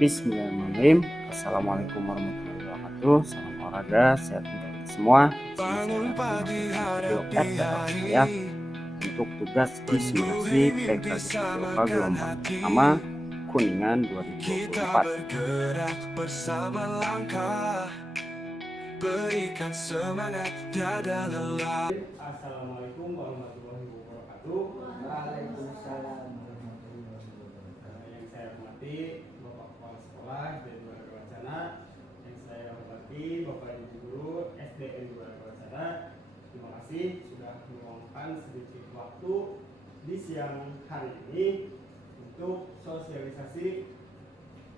Bismillahirrahmanirrahim. Assalamualaikum warahmatullahi wabarakatuh. Salam olahraga, sehat untuk kita semua. Di sini saya akan saya untuk tugas di simulasi PKG Videoka gelombang pertama Kuningan 2024. Berikan semangat tiada lelah. Assalamualaikum warahmatullahi wabarakatuh. Waalaikumsalam warahmatullahi wabarakatuh. Yang saya hormati Bapak Kepala Sekolah SD Dwarga Wacana, yang saya hormati Bapak Ibu Guru SDN Dwarga Wacana. Terima kasih sudah meluangkan sedikit waktu di siang hari ini untuk sosialisasi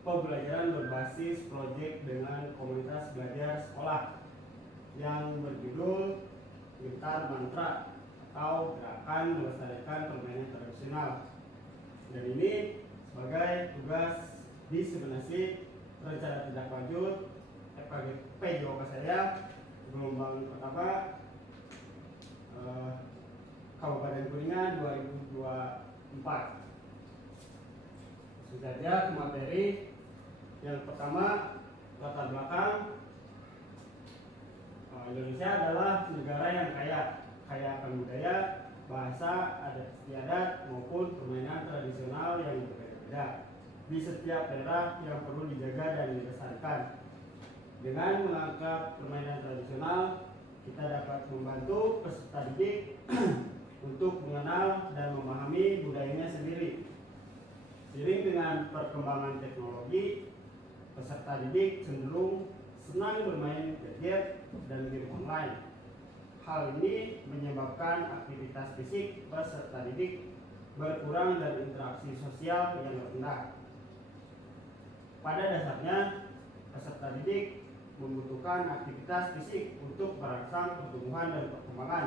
pembelajaran berbasis proyek dengan komunitas belajar sekolah yang berjudul Gitar Mantra atau Gerakan Melestarikan Permainan Tradisional. Dan ini sebagai tugas di simulasi rencana tindak lanjut PJOK saya gelombang pertama Kabupaten Kuningan 2024. Sudah saja ke materi. Yang pertama, latar belakang. Indonesia adalah negara yang kaya akan budaya, bahasa, adat istiadat maupun permainan tradisional yang berbeda-beda di setiap daerah yang perlu dijaga dan dilestarikan. Dengan mengangkat permainan tradisional, kita dapat membantu peserta didik untuk mengenal dan memahami budayanya sendiri. Seiring dengan perkembangan teknologi, peserta didik cenderung senang bermain gadget dan game online. Hal ini menyebabkan aktivitas fisik peserta didik berkurang dan interaksi sosial yang rendah. Pada dasarnya, peserta didik membutuhkan aktivitas fisik untuk merangsang pertumbuhan dan perkembangan.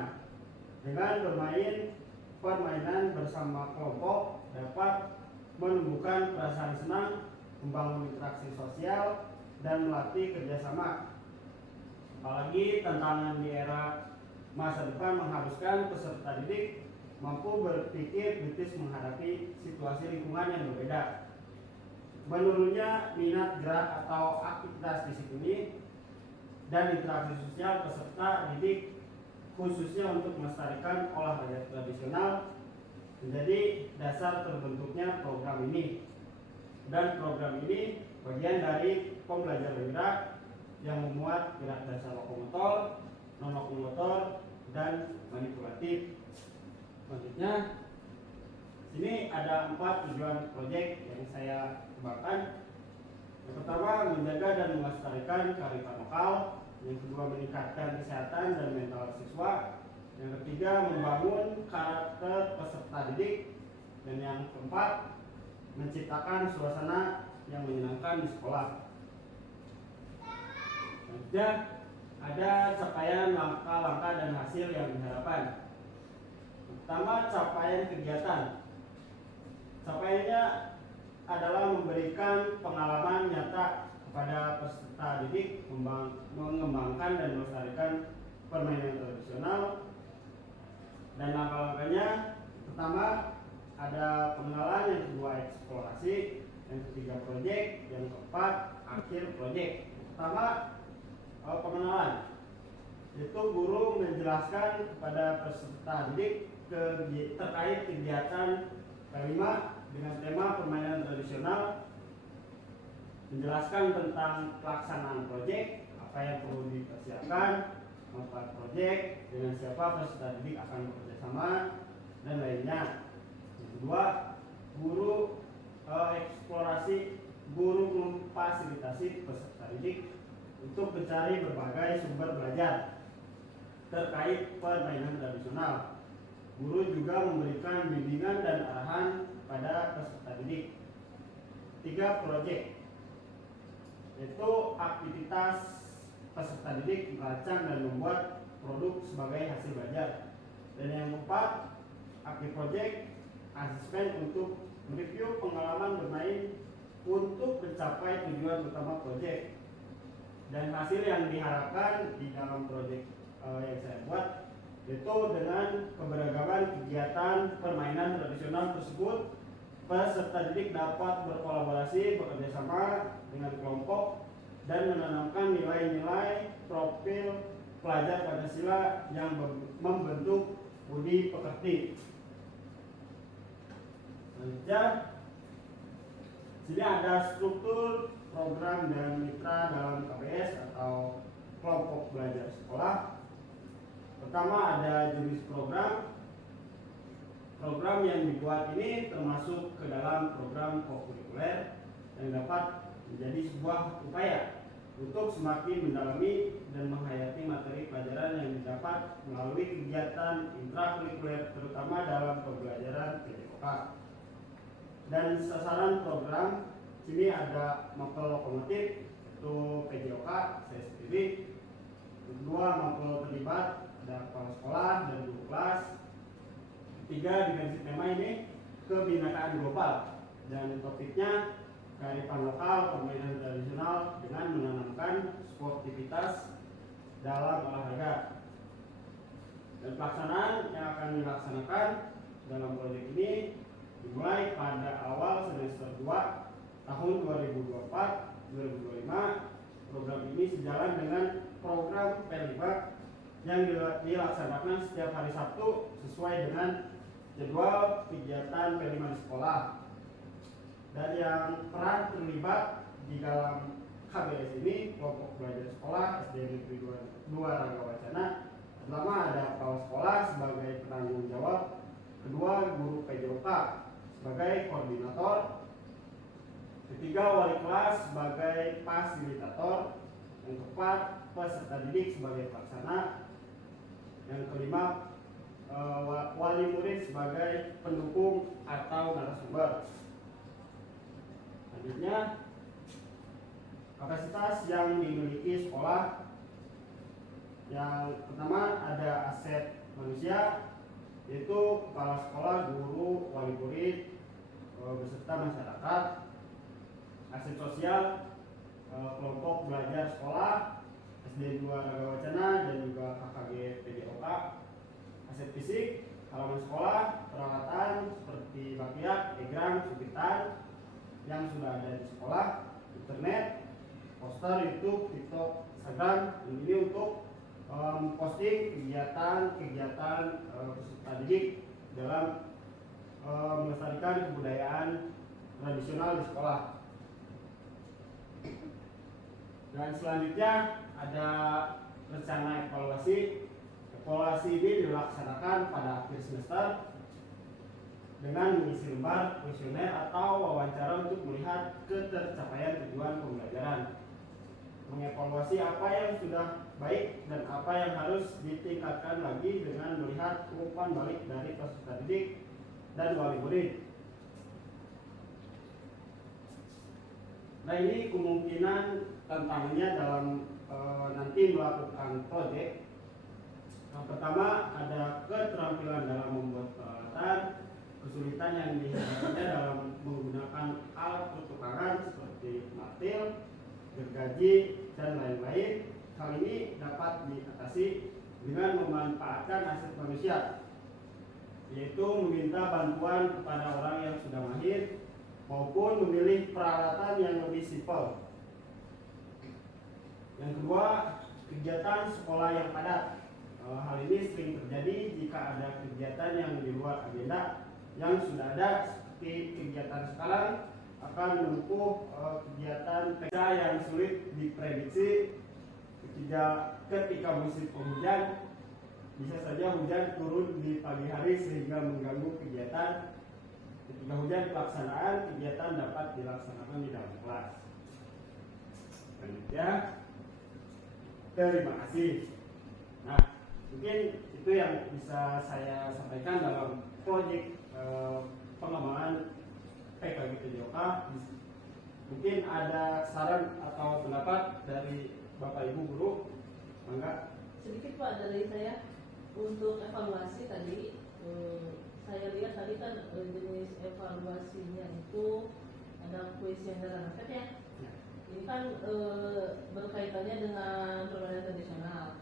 Dengan bermain permainan bersama kelompok dapat menumbuhkan perasaan senang, membangun interaksi sosial, dan melatih kerjasama. Apalagi tantangan di era masa depan mengharuskan peserta didik mampu berpikir kritis menghadapi situasi lingkungan yang berbeda. Menurunnya minat gerak atau aktivitas fisik ini dan interaksi sosial peserta didik khususnya untuk melestarikan olahraga tradisional menjadi dasar terbentuknya program ini. Dan program ini bagian dari pembelajaran gerak yang memuat gerak dasar lokomotor, non-lokomotor, dan manipulatif. Selanjutnya, sini ada 4 tujuan proyek yang saya kembangkan. Yang pertama, menjaga dan melestarikan kearifan lokal. Yang kedua, meningkatkan kesehatan dan mental siswa. Yang ketiga, membangun karakter peserta didik. Dan yang keempat, menciptakan suasana yang menyenangkan di sekolah. Selanjutnya, ada capaian langkah-langkah dan hasil yang diharapkan. Pertama, capaian kegiatan. Capaiannya adalah memberikan pengalaman nyata kepada peserta didik, mengembangkan dan melestarikan permainan tradisional. Dan langkah-langkahnya, pertama ada pengenalan, yang kedua eksplorasi, yang ketiga proyek, yang keempat akhir proyek. Pertama, pengenalan, yaitu guru menjelaskan kepada peserta didik terkait kegiatan kelima dengan tema permainan tradisional, menjelaskan tentang pelaksanaan proyek, apa yang perlu dipersiapkan, manfaat proyek, dengan siapa peserta didik akan bekerja sama, dan lainnya. Yang kedua, guru eksplorasi, guru memfasilitasi peserta didik untuk mencari berbagai sumber belajar terkait permainan tradisional. Guru juga memberikan bimbingan dan arahan pada peserta didik. Ketiga, proyek, yaitu aktivitas peserta didik merancang dan membuat produk sebagai hasil belajar. Dan yang keempat, aktif proyek, asesmen untuk mereview pengalaman bermain untuk mencapai tujuan utama proyek. Dan hasil yang diharapkan di dalam proyek yang saya buat, yaitu dengan keberagaman kegiatan permainan tradisional tersebut, peserta didik dapat berkolaborasi, bekerja sama bersama dengan kelompok dan menanamkan nilai-nilai profil pelajar Pancasila yang membentuk budi pekerti. Selanjutnya, sini ada struktur program dan mitra dalam KBS atau kelompok belajar sekolah. Pertama ada jenis program. Program yang dibuat ini termasuk ke dalam program kokurikuler yang dapat menjadi sebuah upaya untuk semakin mendalami dan menghayati materi pelajaran yang didapat melalui kegiatan intrakurikuler terutama dalam pembelajaran PJOK. Dan sasaran program sini ada mapel lokomotif itu PJOK saya sendiri. Kedua, mapel terlibat ada kepala sekolah dan guru kelas. Ketiga, dimensi tema ini kebinakaan global dan topiknya kearifan lokal, permainan tradisional dengan menanamkan sportivitas dalam olahraga. Dan pelaksanaan yang akan dilaksanakan dalam proyek ini dimulai pada awal semester 2 tahun 2024-2025. Program ini sejalan dengan program P5 yang dilaksanakan setiap hari Sabtu sesuai dengan jadwal kegiatan P5 di sekolah. Dan yang peran terlibat di dalam KBS ini kelompok belajar sekolah SD Negeri 2 Raga Wacana. Pertama ada kepala sekolah sebagai penanggung jawab, kedua guru PJOK sebagai koordinator, ketiga wali kelas sebagai fasilitator, yang keempat peserta didik sebagai pelaksana, yang kelima wali murid sebagai pendukung atau narasumber. Selanjutnya, kapasitas yang dimiliki sekolah. Yang pertama ada aset manusia, yaitu kepala sekolah, guru, wali murid, beserta masyarakat. Aset sosial, kelompok belajar sekolah, SD 2 Raga Wacana dan juga KKG PJOK. Aset fisik, halaman sekolah, peralatan seperti bakiak, egrang, subitan yang sudah ada di sekolah, internet, poster, YouTube, TikTok, Instagram. Ini untuk posting kegiatan peserta didik dalam melestarikan kebudayaan tradisional di sekolah. Dan selanjutnya ada rencana evaluasi. Evaluasi ini dilaksanakan pada akhir semester dengan mengisi lembar kuesioner atau wawancara untuk melihat ketercapaian tujuan pembelajaran, mengevaluasi apa yang sudah baik dan apa yang harus ditingkatkan lagi dengan melihat umpan balik dari peserta didik dan wali murid. Nah, ini kemungkinan tantangannya dalam nanti melakukan proyek. Yang pertama ada keterampilan dalam membuat peralatan, kesulitan yang dihadapinya dalam menggunakan alat pertukaran seperti martil, gergaji, dan lain-lain. Hal ini dapat diatasi dengan memanfaatkan aset manusia, yaitu meminta bantuan kepada orang yang sudah mahir maupun memilih peralatan yang lebih simpel. Yang kedua, kegiatan sekolah yang padat. Hal ini sering terjadi jika ada kegiatan yang di luar agenda yang sudah ada, seperti kegiatan sekarang akan menempuh kegiatan PK yang sulit diprediksi. Ketika musim penghujan, bisa saja hujan turun di pagi hari sehingga mengganggu kegiatan. Ketika hujan pelaksanaan kegiatan dapat dilaksanakan di dalam kelas. Ya, terima kasih. Nah, mungkin itu yang bisa saya sampaikan dalam proyek pengembangan PKG PJOK. Mungkin ada saran atau pendapat dari Bapak Ibu guru, mangga. Sedikit Pak dari saya untuk evaluasi tadi. Saya lihat tadi kan jenis evaluasinya itu ada kuesioner angket ya. Ini kan berkaitannya dengan permainan tradisional.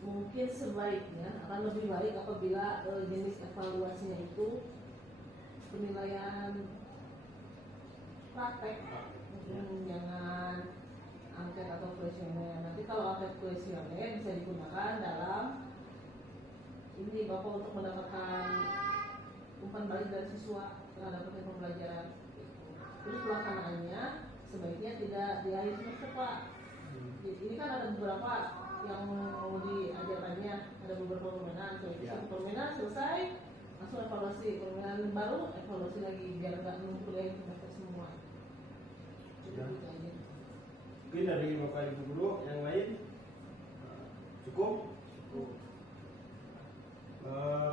Mungkin sebaiknya akan lebih baik apabila jenis evaluasinya itu penilaian praktek. Jangan angket atau kuesioner. Nanti kalau angket kuesioner bisa digunakan dalam ini Bapak untuk mendapatkan umpan balik dari siswa terhadap proses pembelajaran. Terus pelaksanaannya sebaiknya tidak di akhir semester Pak. Ini kan ada beberapa yang mau diajarkannya, ada beberapa permainan. Permainan selesai, langsung evaluasi. Permainan baru evaluasi lagi biar nggak numpuk lagi semester semua. Ya. Mungkin dari Bapak Ibu Guru yang lain cukup.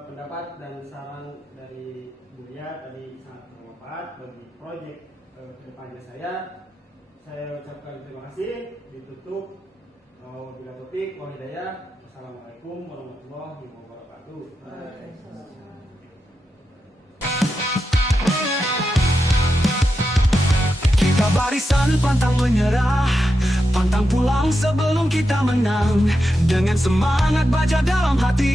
Pendapat dan saran dari Buya tadi sangat bermanfaat bagi proyek kedepannya saya. Saya ucapkan terima kasih. Ditutup wabillahi taufiq wal hidayah. Wassalamualaikum warahmatullahi wabarakatuh. Kita barisan pantang menyerah, pantang pulang sebelum kita menang. Dengan semangat baja dalam hati,